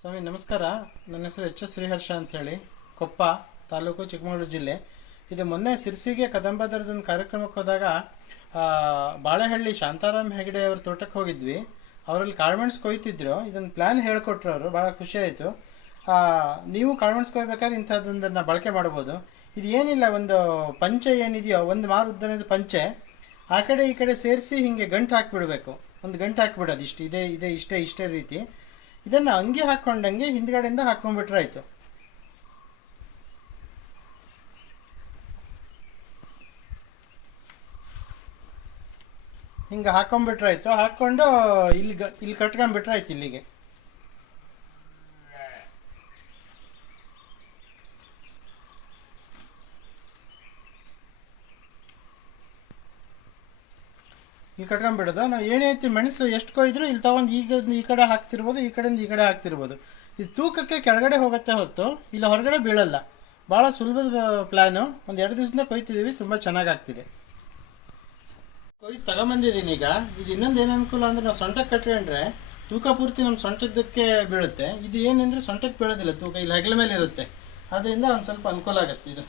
ಸ್ವಾಮಿ ನಮಸ್ಕಾರ. ನನ್ನ ಹೆಸರು ಎಚ್ ಎಸ್ ಶ್ರೀಹರ್ಷ ಅಂತೇಳಿ, ಕೊಪ್ಪ ತಾಲೂಕು, ಚಿಕ್ಕಮಗಳೂರು ಜಿಲ್ಲೆ. ಇದು ಮೊನ್ನೆ ಸಿರ್ಸಿಗೆ ಕದಂಬದರದೊಂದು ಕಾರ್ಯಕ್ರಮಕ್ಕೆ ಹೋದಾಗ ಬಾಳೆಹಳ್ಳಿ ಶಾಂತಾರಾಮ್ ಹೆಗಡೆ ಅವ್ರ ತೋಟಕ್ಕೆ ಹೋಗಿದ್ವಿ. ಅವರಲ್ಲಿ ಕಾಳ್ಮೆಣ್ಸ್ ಕೊಯ್ತಿದ್ರು. ಇದನ್ನು ಪ್ಲಾನ್ ಹೇಳ್ಕೊಟ್ರು ಅವರು, ಭಾಳ ಖುಷಿ ಆಯಿತು. ನೀವು ಕಾಳ್ಮೆಣ್ಸ್ ಕೊಯ್ಬೇಕಾದ್ರೆ ಇಂಥದ್ದೊಂದನ್ನು ಬಳಕೆ ಮಾಡ್ಬೋದು. ಇದು ಏನಿಲ್ಲ, ಒಂದು ಪಂಚೆ ಏನಿದೆಯೋ, ಒಂದು ಮಾರು ಉದ್ದನೆದು ಪಂಚೆ ಆ ಕಡೆ ಈ ಕಡೆ ಸೇರಿಸಿ ಹಿಂಗೆ ಗಂಟು ಹಾಕಿಬಿಡ್ಬೇಕು. ಒಂದು ಗಂಟು ಹಾಕಿಬಿಡೋದು. ಇಷ್ಟೇ ರೀತಿ ಇದನ್ನು ಅಂಗಿ ಹಾಕ್ಕೊಂಡಂಗೆ ಹಿಂದ್ಗಡೆಯಿಂದ ಹಾಕೊಂಡ್ಬಿಟ್ರೆ ಆಯ್ತು. ಹಿಂಗೆ ಹಾಕೊಂಡ್ಬಿಟ್ರೆ ಆಯ್ತು. ಹಾಕ್ಕೊಂಡು ಇಲ್ಲಿ ಕಟ್ಕೊಂಡ್ಬಿಟ್ರೆ ಆಯ್ತು ಇಲ್ಲಿಗೆ. ಈಗ ಕಟ್ಕೊಂಡ್ಬಿಡೋದು. ನಾವು ಏನೇ ಐತಿ ಮೆಣಸು ಎಷ್ಟು ಕೊಯ್ದ್ರು ಇಲ್ಲಿ ತಗೊಂಡು ಈಗ ಈ ಕಡೆ ಹಾಕ್ತಿರ್ಬೋದು, ಈ ಕಡೆಯಿಂದ ಈ ಕಡೆ ಹಾಕ್ತಿರ್ಬೋದು. ಇದು ತೂಕಕ್ಕೆ ಕೆಳಗಡೆ ಹೋಗುತ್ತೆ ಹೊತ್ತು ಇಲ್ಲ ಹೊರಗಡೆ ಬೀಳಲ್ಲ. ಭಾಳ ಸುಲಭದ ಪ್ಲಾನು. ಒಂದು 2 ದಿವಸದಿಂದ ಕೊಯ್ತಿದ್ದೀವಿ, ತುಂಬ ಚೆನ್ನಾಗಿ ಆಗ್ತಿದೆ. ಕೊಯ್ದು ತಗೊಂಬಂದಿದ್ದೀನಿ. ಈಗ ಇದು ಇನ್ನೊಂದು ಏನು ಅನುಕೂಲ ಅಂದರೆ, ನಾವು ಸೊಂಟಕ್ಕೆ ಕಟ್ಕೊಂಡ್ರೆ ತೂಕ ಪೂರ್ತಿ ನಮ್ಮ ಸೊಂಟದಕ್ಕೆ ಬೀಳುತ್ತೆ. ಇದು ಏನಂದರೆ ಸೊಂಟಕ್ಕೆ ಬೀಳೋದಿಲ್ಲ, ತೂಕ ಇಲ್ಲಿ ಹೆಗಲ ಮೇಲೆ ಇರುತ್ತೆ. ಅದರಿಂದ ಒಂದು ಸ್ವಲ್ಪ ಅನುಕೂಲ ಆಗುತ್ತೆ ಇದು.